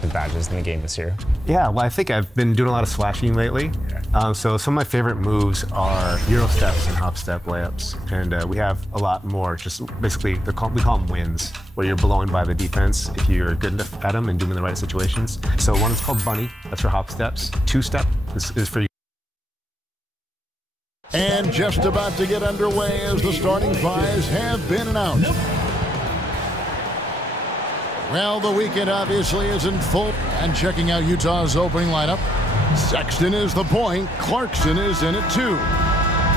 the badges in the game this year? Yeah, well, I think I've been doing a lot of slashing lately. So some of my favorite moves are Euro steps and hop step layups. And we have a lot more, just basically, we call them wins, where you're blowing by the defense if you're good enough at them and doing the right situations. So one is called bunny, that's for hop steps. Two-step is for And just about to get underway as the starting fives have been announced. Well, the weekend obviously is in full. And checking out Utah's opening lineup, Sexton is the point. Clarkson is in at 2.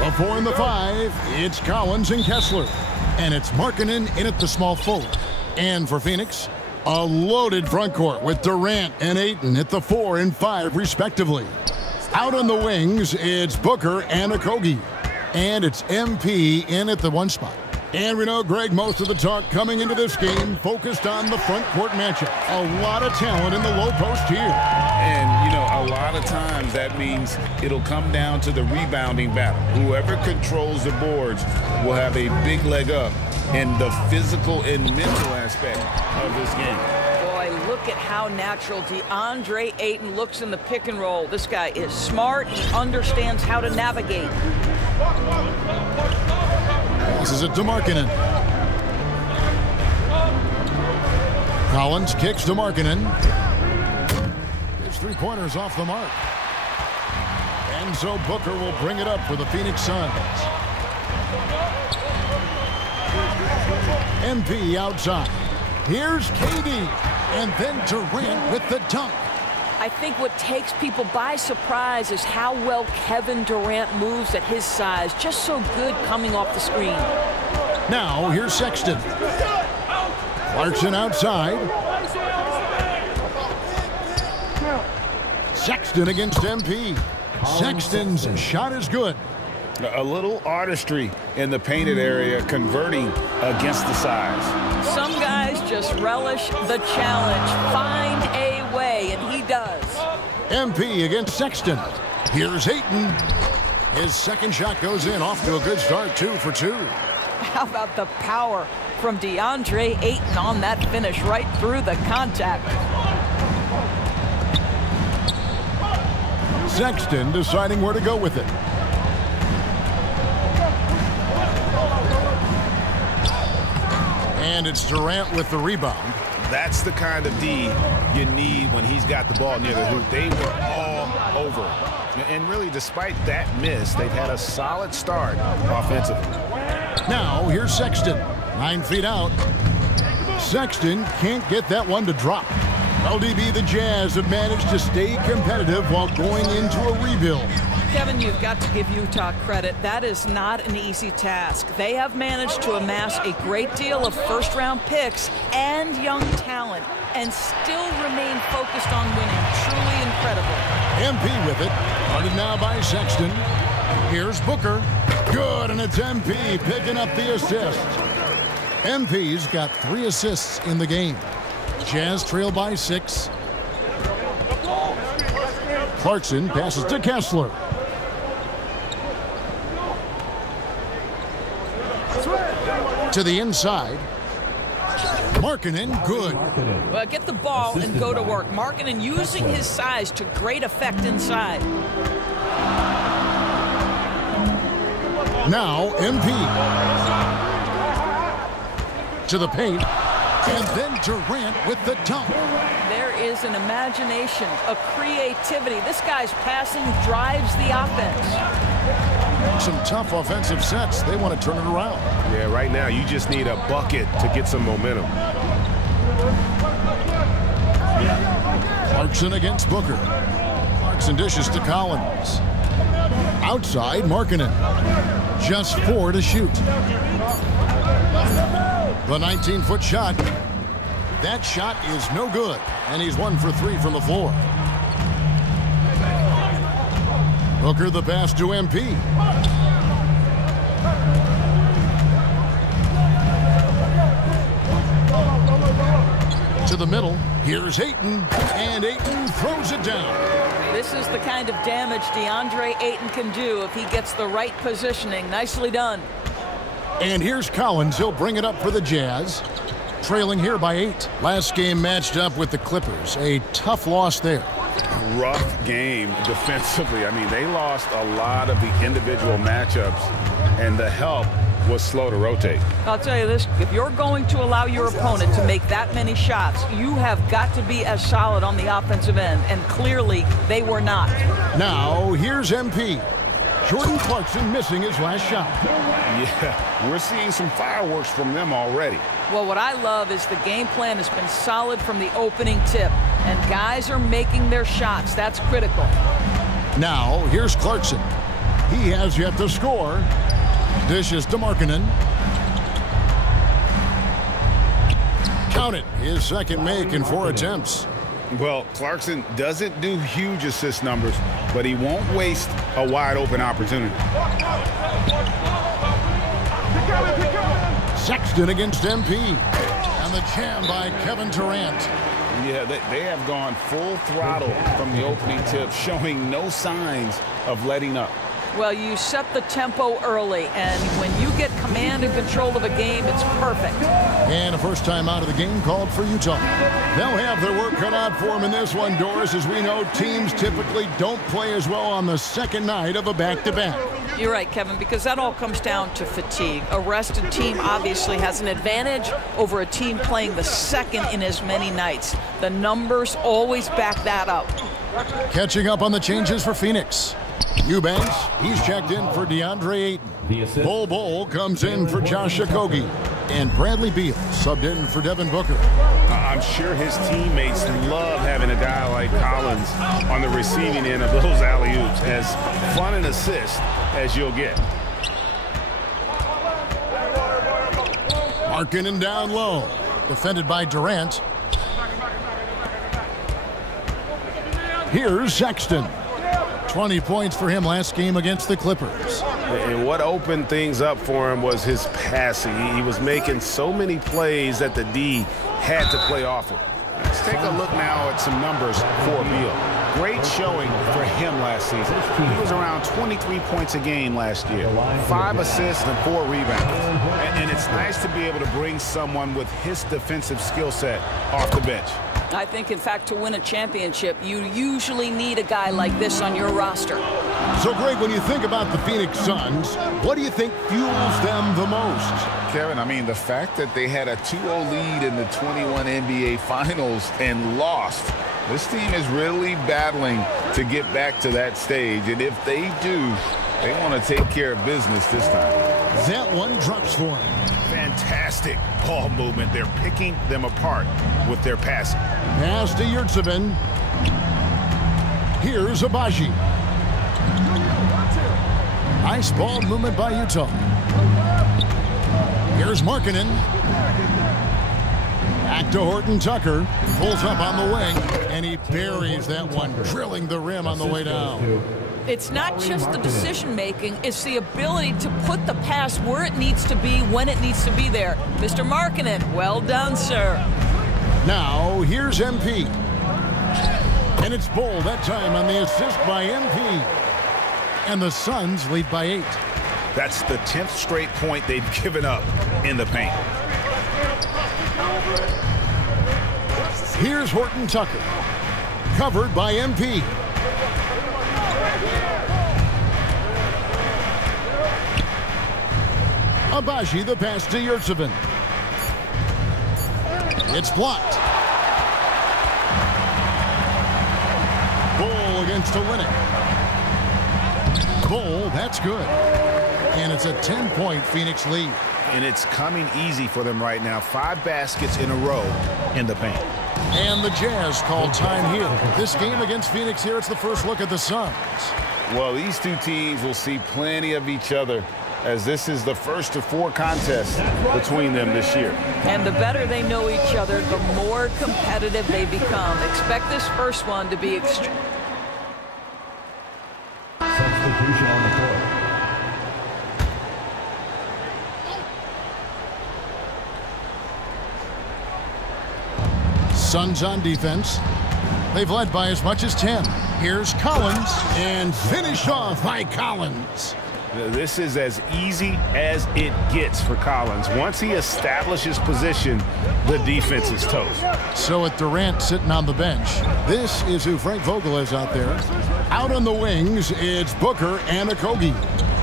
The 4 and the 5, it's Collins and Kessler. And it's Markkanen in at the small forward. And for Phoenix, a loaded front court with Durant and Ayton at the 4 and 5 respectively. Out on the wings, it's Booker and Okogie. And it's MP in at the 1 spot. And we know, Greg, most of the talk coming into this game focused on the front court matchup. A lot of talent in the low post here. And, you know, a lot of times that means it'll come down to the rebounding battle. Whoever controls the boards will have a big leg up in the physical and mental aspect of this game. Look at how natural DeAndre Ayton looks in the pick and roll. This guy is smart. He understands how to navigate. Passes it to Markkanen. Collins kicks to Markkanen. His 3-pointers off the mark. And so Booker will bring it up for the Phoenix Suns. MP outside. Here's KD. And then Durant with the dunk. I think what takes people by surprise is how well Kevin Durant moves at his size. Just so good coming off the screen. Now, here's Sexton. Clarkson outside. Sexton against MP. Sexton's shot is good. A little artistry in the painted area, converting against the size. Some guys just relish the challenge. Find a way, and he does. MP against Sexton. Here's Ayton. His second shot goes in, off to a good start, 2 for 2. How about the power from DeAndre Ayton on that finish, right through the contact. Sexton deciding where to go with it. And it's Durant with the rebound. That's the kind of D you need when he's got the ball near the hoop. They were all over. And really, despite that miss, they've had a solid start offensively. Now, here's Sexton. 9 feet out. Sexton can't get that one to drop. LDB, the Jazz have managed to stay competitive while going into a rebuild. Kevin, you've got to give Utah credit. That is not an easy task. They have managed to amass a great deal of first-round picks and young talent and still remain focused on winning. Truly incredible. MP with it. Guarded now by Sexton. Here's Booker. Good, and it's MP picking up the assist. MP's got 3 assists in the game. Jazz trail by 6. Clarkson passes to Kessler. To the inside. Markkanen, good. Well, get the ball and go to work. Markkanen using his size to great effect inside. Now, MP. To the paint. And then Durant with the dunk. There is an imagination, a creativity. This guy's passing drives the offense. Some tough offensive sets. They want to turn it around. Yeah, right now you just need a bucket to get some momentum. Clarkson against Booker. Clarkson dishes to Collins. Outside, Markkanen. Just 4 to shoot. The 19-foot shot. That shot is no good. And he's 1 for 3 from the floor. Booker the pass to MP. To the middle. Here's Ayton. And Ayton throws it down. This is the kind of damage DeAndre Ayton can do if he gets the right positioning. Nicely done. And here's Collins. He'll bring it up for the Jazz. trailing here by 8. Last game matched up with the Clippers. A tough loss there. Rough game defensively. I mean, they lost a lot of the individual matchups, and the help was slow to rotate. I'll tell you this, if you're going to allow your opponent to make that many shots, you have got to be as solid on the offensive end, and clearly they were not. Now, here's MP. Jordan Clarkson missing his last shot. Yeah, we're seeing some fireworks from them already. Well, what I love is the game plan has been solid from the opening tip, and guys are making their shots. That's critical. Now, here's Clarkson. He has yet to score. Dishes to Markkanen. Count it. His second make in 4 attempts. Well, Clarkson doesn't do huge assist numbers, but he won't waste a wide-open opportunity. Sexton against MP. And the jam by Kevin Durant. Yeah, they have gone full throttle from the opening tip, showing no signs of letting up. Well, you set the tempo early, and when you get command and control of a game, it's perfect. And a first time out of the game called for Utah. They'll have their work cut out for them in this one, Doris. As we know, teams typically don't play as well on the second night of a back-to-back. You're right, Kevin, because that all comes down to fatigue. A rested team obviously has an advantage over a team playing the second in as many nights. The numbers always back that up. Catching up on the changes for Phoenix. Eubanks, he's checked in for DeAndre Ayton. Bol comes in for Josh Okogie. And Bradley Beal subbed in for Devin Booker. I'm sure his teammates love having a guy like Collins on the receiving end of those alley-oops. As fun an assist as you'll get. Markkanen down low. Defended by Durant. Here's Sexton. 20 points for him last game against the Clippers. And what opened things up for him was his passing. He was making so many plays that the D had to play off it. Let's take a look now at some numbers for Beal. Great showing for him last season. He was around 23 points a game last year, 5 assists and 4 rebounds. And it's nice to be able to bring someone with his defensive skill set off the bench. I think, in fact, to win a championship, you usually need a guy like this on your roster. So, Greg, when you think about the Phoenix Suns, what do you think fuels them the most? Kevin, I mean, the fact that they had a 2-0 lead in the 21 NBA Finals and lost. This team is really battling to get back to that stage, and if they do, they want to take care of business this time. That one drops for him. Fantastic ball movement. They're picking them apart with their passing. Pass to Yurtsevin. Here's Abaji. Nice ball movement by Utah. Here's Markkanen. Back to Horton Tucker. Pulls up on the wing, and he buries that one, drilling the rim on the way down. It's not just the decision-making, it's the ability to put the pass where it needs to be, when it needs to be there. Mr. Markkanen, well done, sir. Now, here's MP. And it's Bol that time on the assist by MP. And the Suns lead by 8. That's the 10th straight point they've given up in the paint. Here's Horton Tucker. Covered by MP. Abaji the pass to Yurtsevin. It's blocked. Bol against Olynyk. Bol, that's good. And it's a 10-point Phoenix lead. And it's coming easy for them right now. 5 baskets in a row in the paint. And the Jazz call time here. This game against Phoenix here, it's the first look at the Suns. Well, these two teams will see plenty of each other, as this is the first of 4 contests between them this year. And the better they know each other, the more competitive they become. Expect this first one to be extreme. Substitution on the court. Suns on defense. They've led by as much as 10. Here's Collins, and finished off by Collins. This is as easy as it gets for Collins. Once he establishes position, the defense is toast. So with Durant sitting on the bench, this is who Frank Vogel is out there. Out on the wings, it's Booker and Okogie.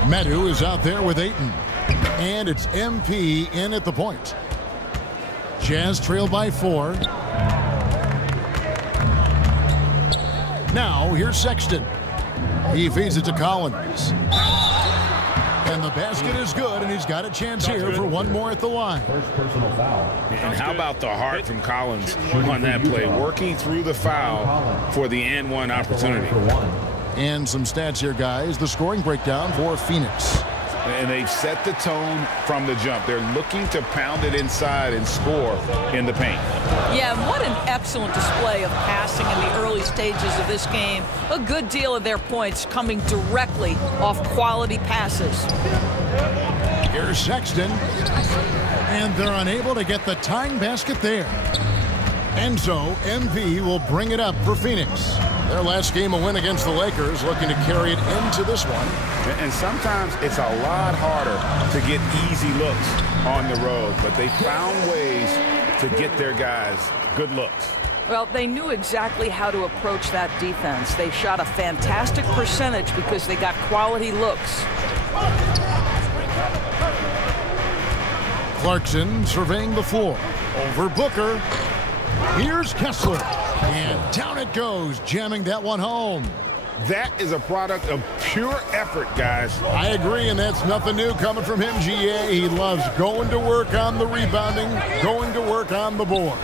Medu is out there with Ayton. And it's MP in at the point. Jazz trail by 4. Now, here's Sexton. He feeds it to Collins. And the basket is good, and he's got a chance here for one more at the line. First personal foul. And how about the heart from Collins on that play, working through the foul for the and one opportunity. And some stats here, guys. The scoring breakdown for Phoenix. And they've set the tone from the jump. They're looking to pound it inside and score in the paint. Yeah, and what an excellent display of passing in the early stages of this game. A good deal of their points coming directly off quality passes. Here's Sexton. And they're unable to get the tying basket there. And so MP will bring it up for Phoenix. Their last game, a win against the Lakers, looking to carry it into this one. And sometimes it's a lot harder to get easy looks on the road, but they found ways to get their guys good looks. Well, they knew exactly how to approach that defense. They shot a fantastic percentage because they got quality looks. Clarkson surveying the floor. Over Booker. Here's Kessler. And down it goes, jamming that one home. That is a product of pure effort, guys. I agree, and that's nothing new coming from him, GA. He loves going to work on the rebounding, going to work on the board.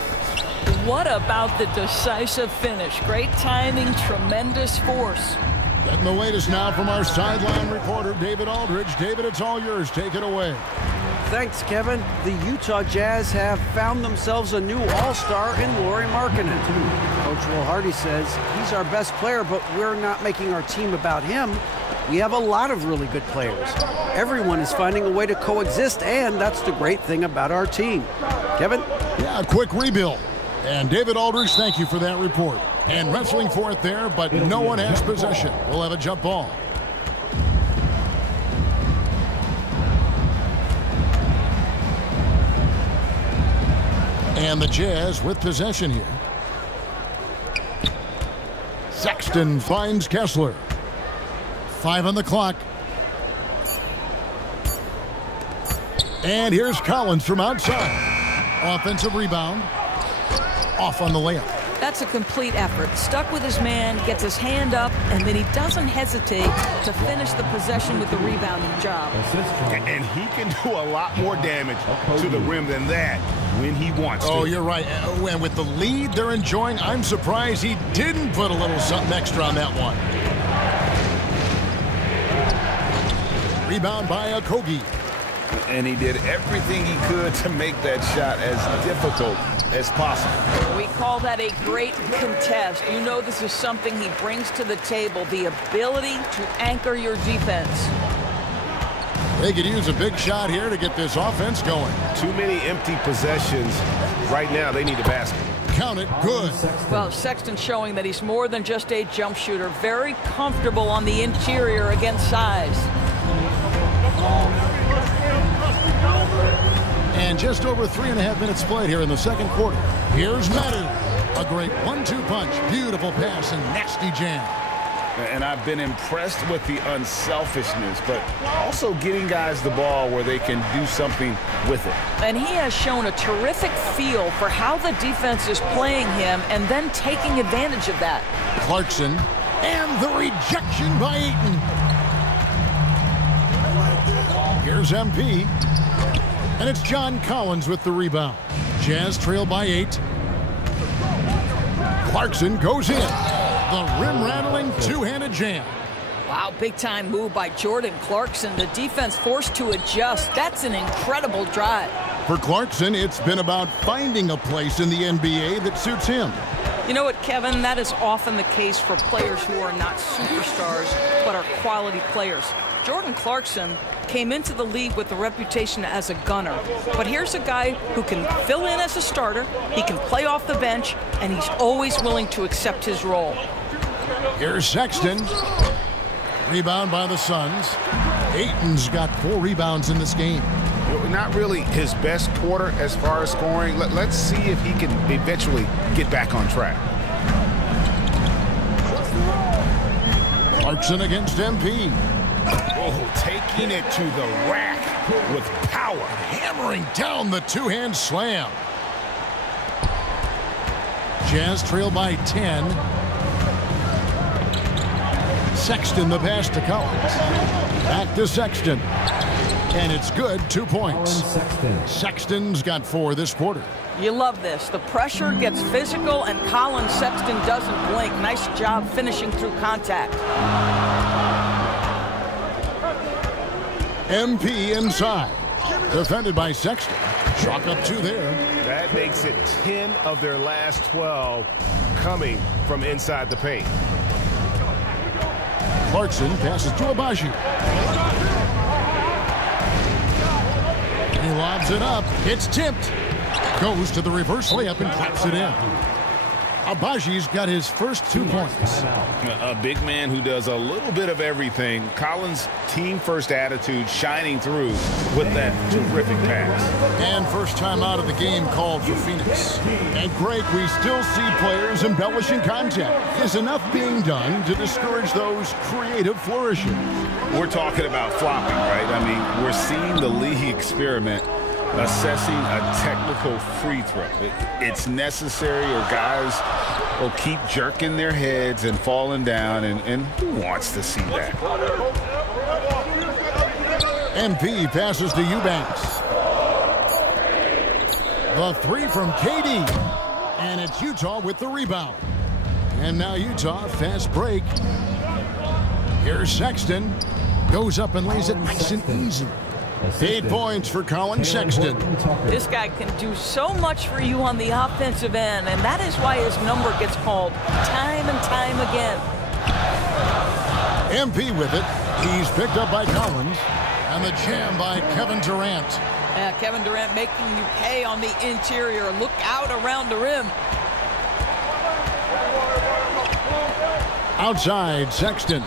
What about the decisive finish? Great timing, tremendous force. Getting the latest now from our sideline reporter, David Aldridge. David, it's all yours. Take it away. Thanks, Kevin. The Utah Jazz have found themselves a new all-star in Lauri Markkanen. Coach Will Hardy says he's our best player, but we're not making our team about him. We have a lot of really good players. Everyone is finding a way to coexist, and that's the great thing about our team. Kevin? Yeah, a quick rebuild. And David Aldridge, thank you for that report. And wrestling for it there, but no one has possession. We'll have a jump ball. And the Jazz with possession here. Sexton finds Kessler. 5 on the clock. And here's Collins from outside. Offensive rebound. Off on the layup. That's a complete effort. Stuck with his man, gets his hand up, and then he doesn't hesitate to finish the possession with the rebounding job. And he can do a lot more damage to the rim than that when he wants to. Oh, you're right. And with the lead they're enjoying, I'm surprised he didn't put a little something extra on that one. Rebound by Okogie. And he did everything he could to make that shot as difficult as possible. We call that a great contest. You know this is something he brings to the table, the ability to anchor your defense. They could use a big shot here to get this offense going. Too many empty possessions. Right now, they need a basket. Count it, good. Well, Sexton showing that he's more than just a jump shooter. Very comfortable on the interior against size. And just over 3.5 minutes played here in the second quarter. Here's Medu. A great 1-2 punch. Beautiful pass and nasty jam. And I've been impressed with the unselfishness, but also getting guys the ball where they can do something with it. And he has shown a terrific feel for how the defense is playing him and then taking advantage of that. Clarkson. And the rejection by Ayton. Here's MP. And it's John Collins with the rebound. Jazz trail by 8. Clarkson goes in. The rim-rattling two-handed jam. Wow, big-time move by Jordan Clarkson. The defense forced to adjust. That's an incredible drive. For Clarkson, it's been about finding a place in the NBA that suits him. You know what, Kevin? That is often the case for players who are not superstars, but are quality players. Jordan Clarkson came into the league with a reputation as a gunner. But here's a guy who can fill in as a starter, he can play off the bench, and he's always willing to accept his role. Here's Sexton. Rebound by the Suns. Ayton's got 4 rebounds in this game. Not really his best quarter as far as scoring. Let's see if he can eventually get back on track. Clarkson against MP. Oh, taking it to the rack with power. Hammering down the two-hand slam. Jazz trail by 10. Sexton the pass to Collins. Back to Sexton. And it's good, 2 points. Sexton's got 4 this quarter. You love this. The pressure gets physical, and Colin Sexton doesn't blink. Nice job finishing through contact. MP inside. Defended by Sexton. Chalk up 2 there. That makes it 10 of their last 12 coming from inside the paint. Clarkson passes to Abaji. He lobs it up. It's tipped. Goes to the reverse layup and claps it in. Abaji's got his first 2 points. A big man who does a little bit of everything. Collins' team-first attitude shining through with that terrific pass. And first time out of the game called for Phoenix. And Greg, we still see players embellishing contact. Is enough being done to discourage those creative flourishes? We're talking about flopping, right? I mean, we're seeing the league experiment assessing a technical free throw. It's necessary, or guys will keep jerking their heads and falling down, and who wants to see that? MP passes to Eubanks. The 3 from KD. And it's Utah with the rebound. And now Utah, fast break. Here's Sexton. Goes up and lays it nice and easy. 8 points for Colin Sexton. This guy can do so much for you on the offensive end, and that is why his number gets called time and time again. MP with it. He's picked up by Collins. And the jam by Kevin Durant. Kevin Durant making you pay on the interior. Look out around the rim. Outside, Sexton.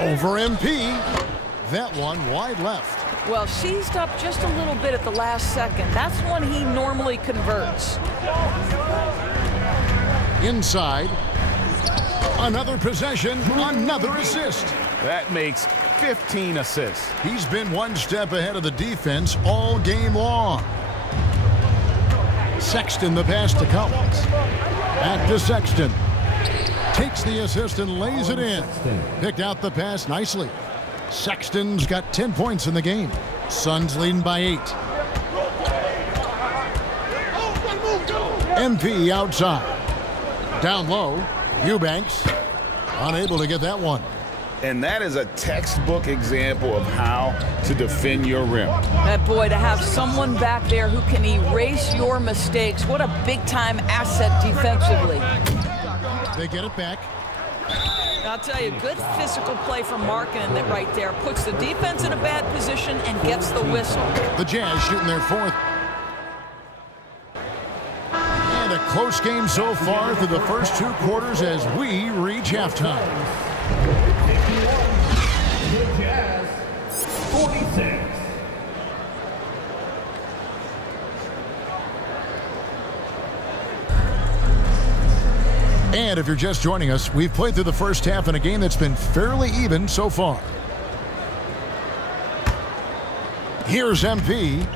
Over MP. That one wide left. Well, seized up just a little bit at the last second. That's when he normally converts. Inside. Another possession, another assist. That makes 15 assists. He's been one step ahead of the defense all game long. Sexton the pass to Collins. Back to Sexton. Takes the assist and lays it in. Picked out the pass nicely. Sexton's got 10 points in the game. Suns leading by 8. MP outside. Down low. Eubanks unable to get that one. And that is a textbook example of how to defend your rim. That boy, to have someone back there who can erase your mistakes. What a big-time asset defensively. They get it back. I'll tell you, good physical play from Markkanen that right there. Puts the defense in a bad position and gets the whistle. The Jazz shooting their 4th. And a close game so far through the first 2 quarters as we reach halftime. Jazz 46. And if you're just joining us, we've played through the first half in a game that's been fairly even so far. Here's MP.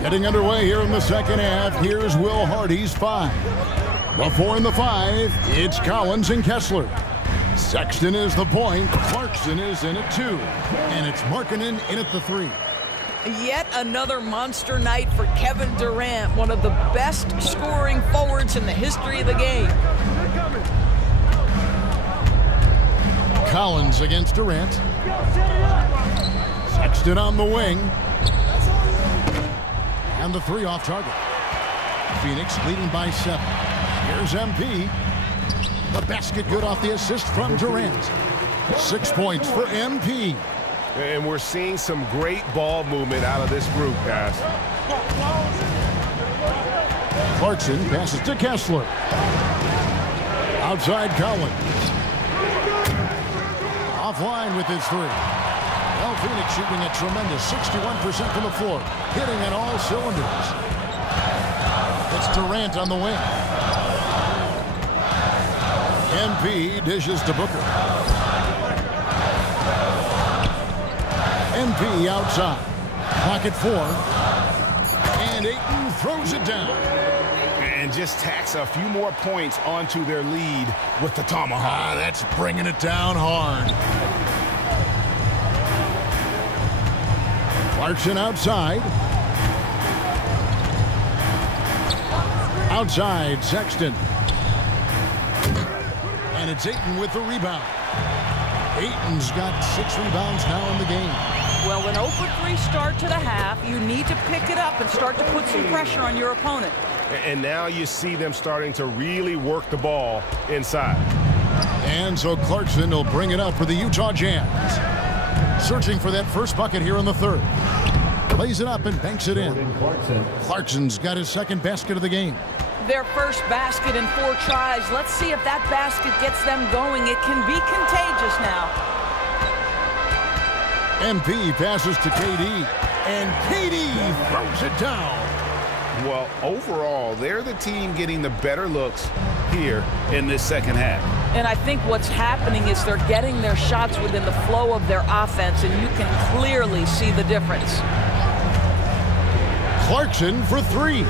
Getting underway here in the second half. Here's Will Hardy's 5. The 4 and the 5. It's Collins and Kessler. Sexton is the point. Clarkson is in at 2. And it's Markkanen in at the 3. Yet another monster night for Kevin Durant, one of the best scoring forwards in the history of the game. Collins against Durant. Sexton on the wing. And the 3 off target. Phoenix leading by 7. Here's MP. The basket good off the assist from Durant. 6 points for MP. And we're seeing some great ball movement out of this group, guys. Clarkson passes to Kessler. Outside Collins. offline with his three. Well, Phoenix shooting a tremendous 61% from the floor, hitting on all cylinders. It's Durant on the wing. MP dishes to Booker. MP outside. Pocket 4. And Ayton throws it down. And just tacks a few more points onto their lead with the tomahawk. That's bringing it down hard. Clarkson outside. Outside, Sexton. And it's Ayton with the rebound. Ayton's got 6 rebounds now in the game. Well, an 0 for 3 start to the half. You need to pick it up and start to put some pressure on your opponent. And now you see them starting to really work the ball inside. And so Clarkson will bring it up for the Utah Jazz. Searching for that first bucket here in the third. Plays it up and banks it in. Clarkson's got his second basket of the game. Their first basket in 4 tries. Let's see if that basket gets them going. It can be contagious now. MP passes to KD. And KD throws it down. Well, overall, they're the team getting the better looks here in this second half. And I think what's happening is they're getting their shots within the flow of their offense, and you can clearly see the difference. Clarkson for 3.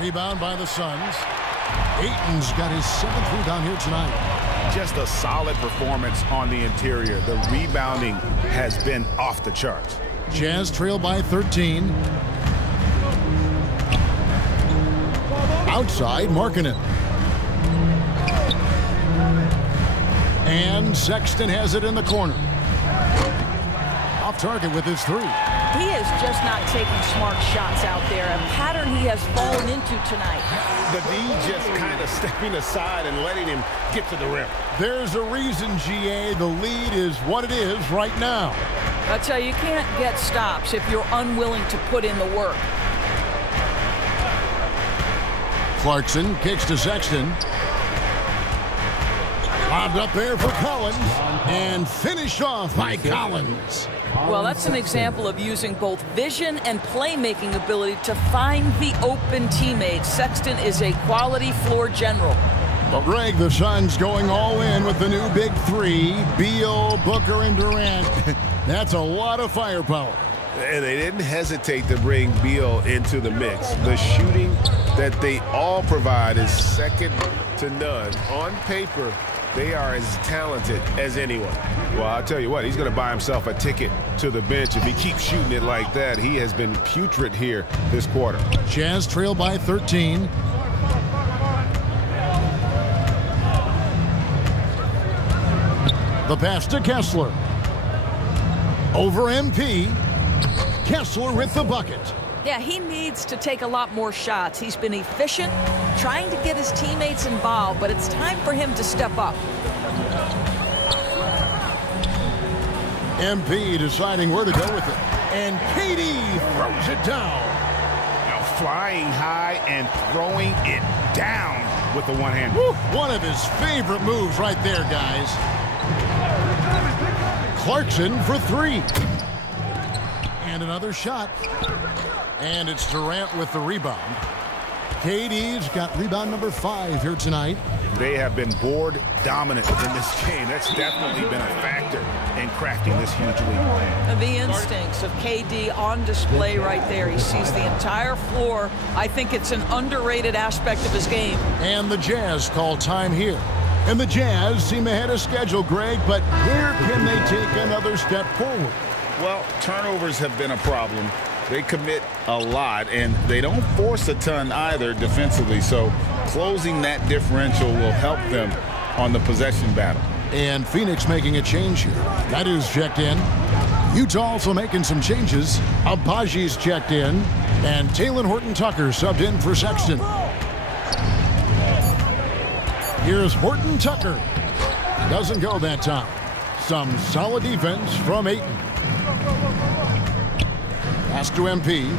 Rebound by the Suns. Ayton's got his 7th rebound here tonight. Just a solid performance on the interior. The rebounding has been off the charts. Jazz trail by 13. Outside, Markkanen. And Sexton has it in the corner. Off target with his 3. He is just not taking smart shots out there, a pattern he has fallen into tonight. The D just kind of stepping aside and letting him get to the rim. There's a reason, GA, the lead is what it is right now. I tell you, you can't get stops if you're unwilling to put in the work. Clarkson kicks to Sexton. Lobbed up there for Collins. And finished off by Collins. Well, that's an example of using both vision and playmaking ability to find the open teammates. Sexton is a quality floor general. Well, Greg, the Suns going all in with the new big 3. Beal, Booker, and Durant. That's a lot of firepower. And they didn't hesitate to bring Beal into the mix. The shooting that they all provide is second to none. On paper, they are as talented as anyone. Well, I'll tell you what, he's going to buy himself a ticket to the bench. If he keeps shooting it like that, he has been putrid here this quarter. Jazz trail by 13. The pass to Kessler. Over MP. Kessler with the bucket. Yeah, he needs to take a lot more shots. He's been efficient, trying to get his teammates involved, but it's time for him to step up. MP deciding where to go with it. And KD throws it down. Now flying high and throwing it down with the one hand. Woo, one of his favorite moves right there, guys. Clarkson for 3. And another shot. And it's Durant with the rebound. KD's got rebound number 5 here tonight. They have been board dominant in this game. That's definitely been a factor in crafting this huge lead. The instincts of KD on display right there. He sees the entire floor. I think it's an underrated aspect of his game. And the Jazz call time here. And the Jazz seem ahead of schedule, Greg, but where can they take another step forward? Well, turnovers have been a problem. They commit a lot, and they don't force a ton either defensively, so closing that differential will help them on the possession battle. And Phoenix making a change here. That is checked in. Utah also making some changes. Abaji's checked in, and Talen Horton-Tucker subbed in for Sexton. Here's Horton-Tucker. Doesn't go that time. Some solid defense from Ayton. Pass to MP.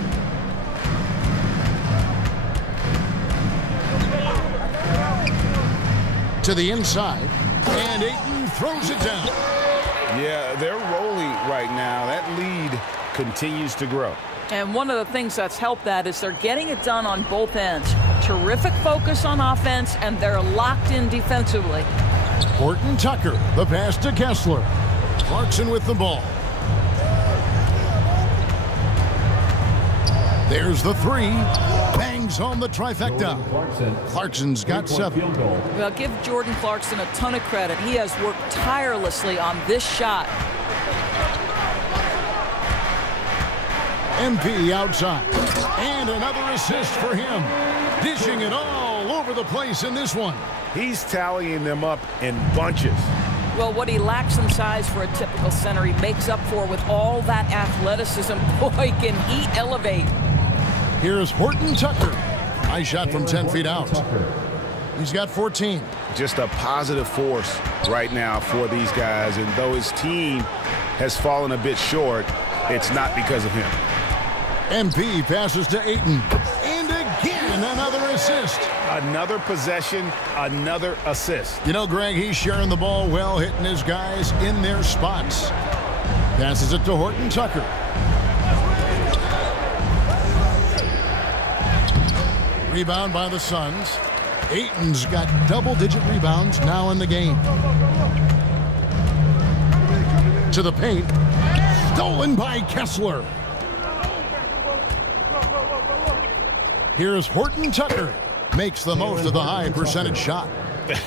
To the inside. And Ayton throws it down. Yeah, they're rolling right now. That lead continues to grow. And one of the things that's helped that is they're getting it done on both ends. Terrific focus on offense, and they're locked in defensively. Horton Tucker, the pass to Kessler. Clarkson with the ball. There's the three. Bangs home the trifecta. Clarkson's got 7. Well, give Jordan Clarkson a ton of credit. He has worked tirelessly on this shot. MP outside. And another assist for him. Dishing it all over the place in this one. He's tallying them up in bunches. Well, what he lacks in size for a typical center, he makes up for with all that athleticism. Boy, can he elevate. Here's Horton Tucker. Nice shot from 10 feet out. He's got 14. Just a positive force right now for these guys. And though his team has fallen a bit short, it's not because of him. MP passes to Ayton. And again, another assist. Another possession, another assist. You know, Greg, he's sharing the ball well, hitting his guys in their spots. Passes it to Horton Tucker. Rebound by the Suns. Ayton's got double-digit rebounds now in the game. To the paint. Stolen by Kessler. Here's Horton Tucker. Makes the most of the high percentage shot.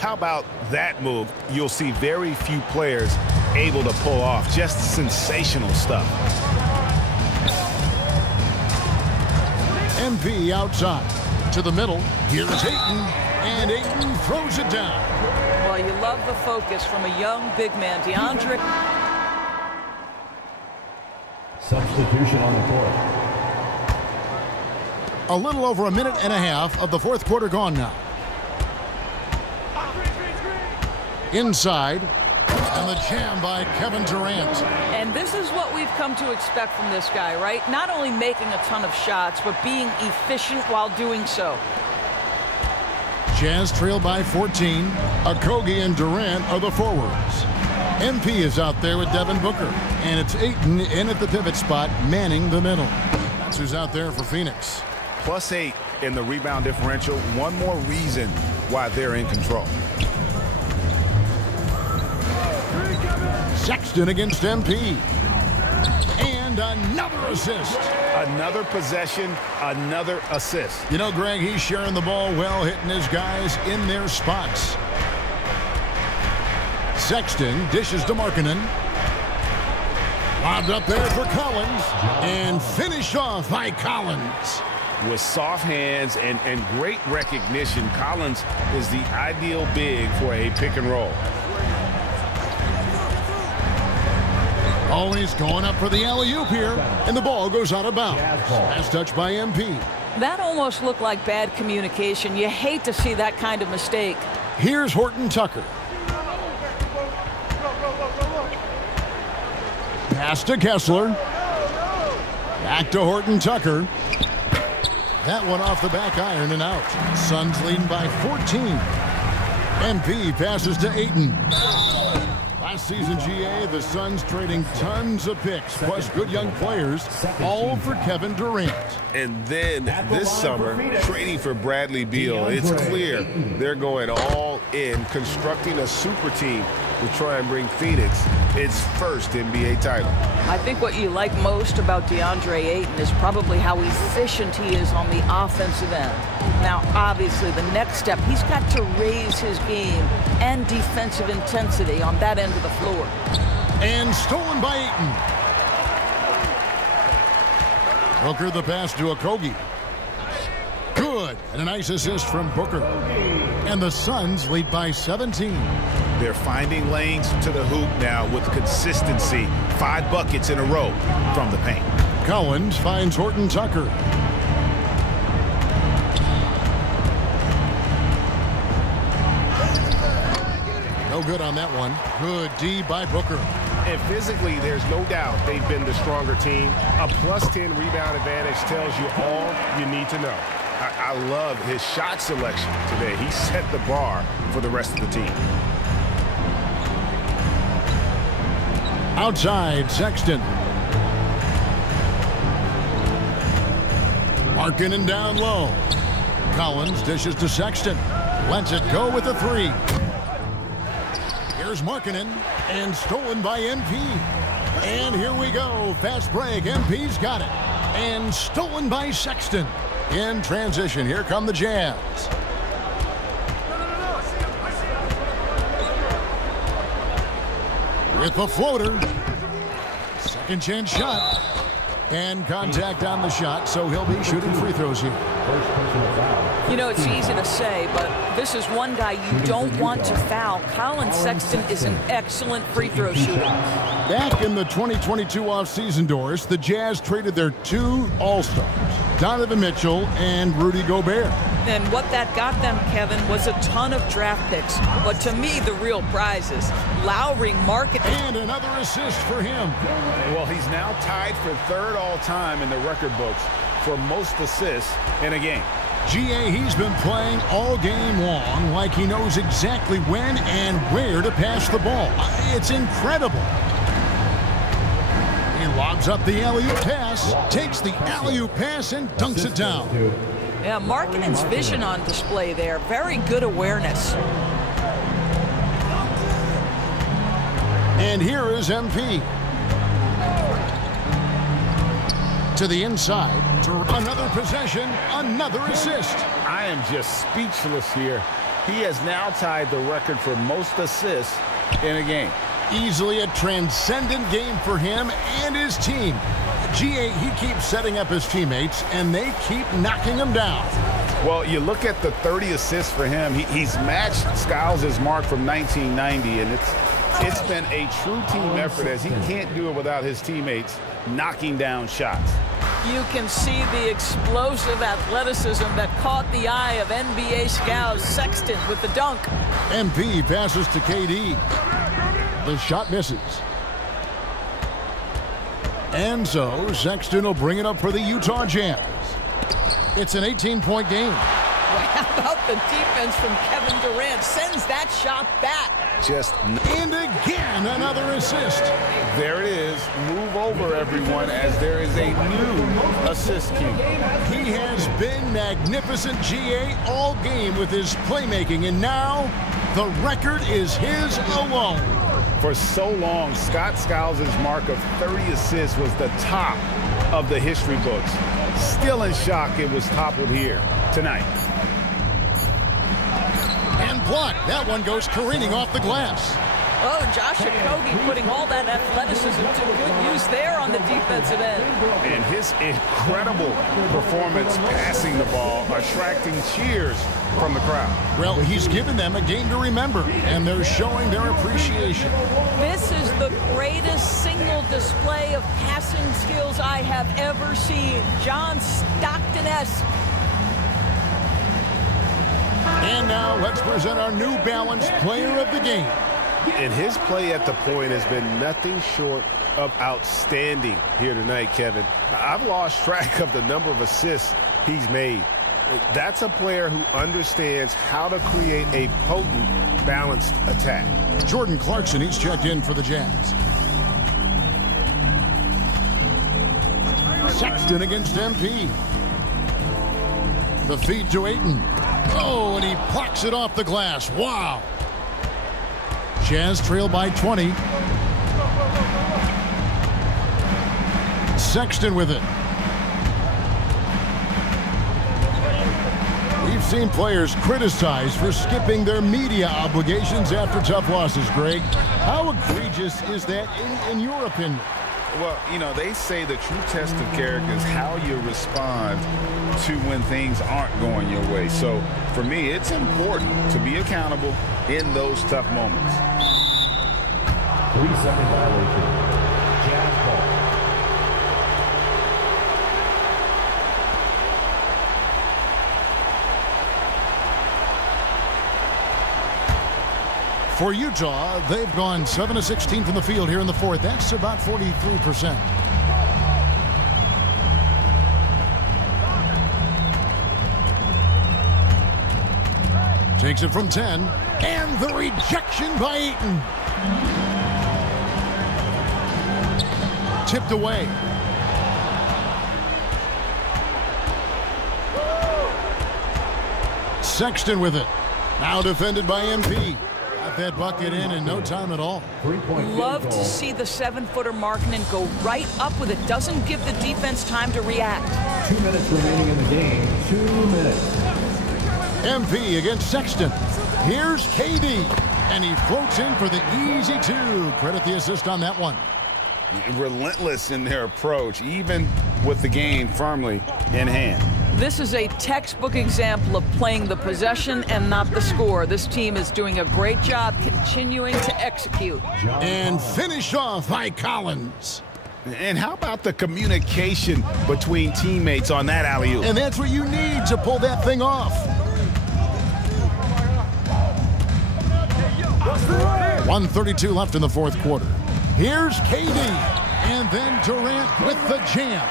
How about that move? You'll see very few players able to pull off. Just sensational stuff. MP outside. To the middle. Here's Ayton. And Ayton throws it down. Well, you love the focus from a young big man. DeAndre. Substitution on the court. A little over a minute and a half of the fourth quarter gone now. Inside. And the jam by Kevin Durant. And this is what we've come to expect from this guy, right? Not only making a ton of shots, but being efficient while doing so. Jazz trail by 14. Okogie and Durant are the forwards. MP is out there with Devin Booker. And it's Ayton in at the pivot spot, manning the middle. That's who's out there for Phoenix. +8 in the rebound differential. One more reason why they're in control. Sexton against MP. And another assist. Another possession, another assist. You know, Greg, he's sharing the ball well, hitting his guys in their spots. Sexton dishes to Markkanen. Lobbed up there for Collins. And finished off by Collins. With soft hands and great recognition, Collins is the ideal big for a pick and roll. Always going up for the alley-oop here, and the ball goes out of bounds. Pass touch by MP. That almost looked like bad communication. You hate to see that kind of mistake. Here's Horton Tucker. Pass to Kessler. Back to Horton Tucker. That one off the back iron and out. Suns leading by 14. MP passes to Ayton. Last season, GA, the Suns trading tons of picks, plus good young players, all for Kevin Durant. And then this summer, trading for Bradley Beal. It's clear they're going all in, constructing a super team to try and bring Phoenix its first NBA title. I think what you like most about DeAndre Ayton is probably how efficient he is on the offensive end. Now, obviously, the next step, he's got to raise his game and defensive intensity on that end of the floor. And stolen by Ayton. Booker the pass to Okogie. Good. And a nice assist from Booker. And the Suns lead by 17. They're finding lanes to the hoop now with consistency. 5 buckets in a row from the paint. Collins finds Horton Tucker. No good on that one. Good D by Booker. And physically, there's no doubt they've been the stronger team. A +10 rebound advantage tells you all you need to know. I love his shot selection today. He set the bar for the rest of the team. Outside, Sexton. Markkanen down low. Collins dishes to Sexton. Lets it go with a three. Here's Markkanen, and stolen by MP. And here we go. Fast break. MP's got it. And stolen by Sexton. In transition, here come the Jazz. With the floater. Second chance shot. And contact on the shot, so he'll be shooting free throws here. You know, it's easy to say, but this is one guy you don't want to foul. Colin Sexton is an excellent free throw shooter. Back in the 2022 offseason, Doris, the Jazz traded their two All-Stars, Donovan Mitchell and Rudy Gobert. And what that got them, Kevin, was a ton of draft picks. But to me, the real prize is Lowry, Markkanen. And another assist for him. Well, he's now tied for third all-time in the record books for most assists in a game. GA, he's been playing all game long like he knows exactly when and where to pass the ball. It's incredible. He lobs up the alley-oop pass, takes the alley-oop pass, and dunks it down. Yeah, Markkanen's vision on display there. Very good awareness. And here is MP. To the inside. To another possession, another assist. I am just speechless here. He has now tied the record for most assists in a game. Easily a transcendent game for him and his team. GA, he keeps setting up his teammates, and they keep knocking him down. Well, you look at the 30 assists for him. He's matched Skiles' mark from 1990, and it's been a true team effort as he can't do it without his teammates knocking down shots. You can see the explosive athleticism that caught the eye of NBA scout Sexton with the dunk. MP passes to KD. The shot misses. And so Sexton will bring it up for the Utah Jazz. It's an 18-point game. Well, how about the defense from Kevin Durant? Sends that shot back. And again, another assist. There it is. Move over, everyone, as there is a new assist king. He has been magnificent, GA, all game with his playmaking, and now the record is his alone. For so long, Scott Skiles' mark of 30 assists was the top of the history books. Still in shock it was toppled here tonight. And blocked. That one goes careening off the glass. Oh, Josh Okogie putting all that athleticism to good use there on the defensive end. And his incredible performance passing the ball, attracting cheers from the crowd. Well, he's given them a game to remember, and they're showing their appreciation. This is the greatest single display of passing skills I have ever seen. John Stockton-esque. And now let's present our New Balance Player of the Game. And his play at the point has been nothing short of outstanding here tonight, Kevin. I've lost track of the number of assists he's made. That's a player who understands how to create a potent, balanced attack. Jordan Clarkson, he's checked in for the Jazz. Sexton against MP. The feed to Ayton. Oh, and he plucks it off the glass. Wow. Jazz trail by 20. Sexton with it. We've seen players criticized for skipping their media obligations after tough losses, Greg. How egregious is that in your opinion? Well, you know, they say the true test of character is how you respond to when things aren't going your way. So, for me, it's important to be accountable in those tough moments. 3-second violation. Jazz ball. For Utah, they've gone 7 of 16 from the field here in the fourth. That's about 43%. Takes it from 10, and the rejection by Ayton. Tipped away. Sexton with it. Now defended by MP. Got that bucket in no time at all. Love to see the 7-footer Markkanen go right up with it. Doesn't give the defense time to react. 2 minutes remaining in the game. 2 minutes. MP against Sexton. Here's KD. And he floats in for the easy 2. Credit the assist on that one. Relentless in their approach, even with the game firmly in hand. This is a textbook example of playing the possession and not the score. This team is doing a great job continuing to execute. And finished off by Collins. And how about the communication between teammates on that alley-oop? And that's what you need to pull that thing off. 1:32 left in the fourth quarter. Here's KD. And then Durant with the jam.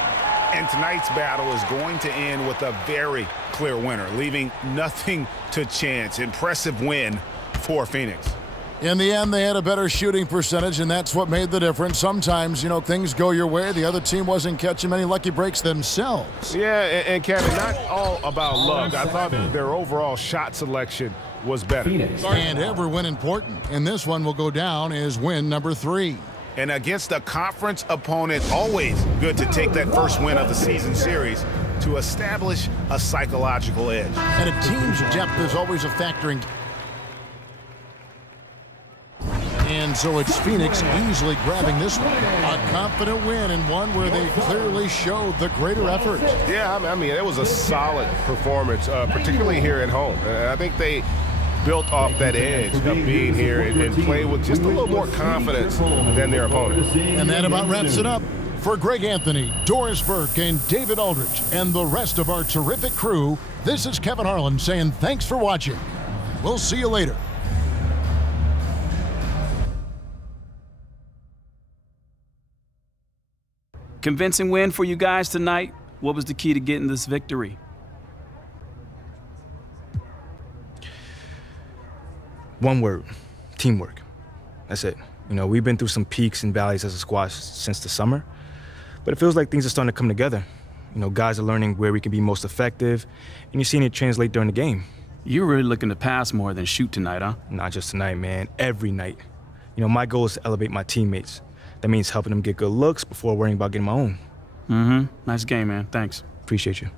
And tonight's battle is going to end with a very clear winner, leaving nothing to chance. Impressive win for Phoenix. In the end, they had a better shooting percentage, and that's what made the difference. Sometimes, you know, things go your way. The other team wasn't catching many lucky breaks themselves. Yeah, and Kevin, not all about luck. I thought their overall shot selection was better. And every win important. And this one will go down as win number 3. And against a conference opponent, always good to take that first win of the season series to establish a psychological edge. And a team's depth is always a factor in. And so it's Phoenix easily grabbing this one. A confident win and one where they clearly showed the greater effort. Yeah, I mean, it was a solid performance, particularly here at home. I think they built off that edge of being here and play with just a little more confidence than their opponents. And that about wraps it up. For Greg Anthony, Doris Burke, and David Aldridge, and the rest of our terrific crew, this is Kevin Harlan saying thanks for watching. We'll see you later. Convincing win for you guys tonight. What was the key to getting this victory? One word: teamwork. That's it. You know, we've been through some peaks and valleys as a squad since the summer, but it feels like things are starting to come together. You know, guys are learning where we can be most effective, and you're seeing it translate during the game. You're really looking to pass more than shoot tonight, huh? Not just tonight, man. Every night. You know, my goal is to elevate my teammates. That means helping them get good looks before worrying about getting my own. Nice game, man. Thanks. Appreciate you.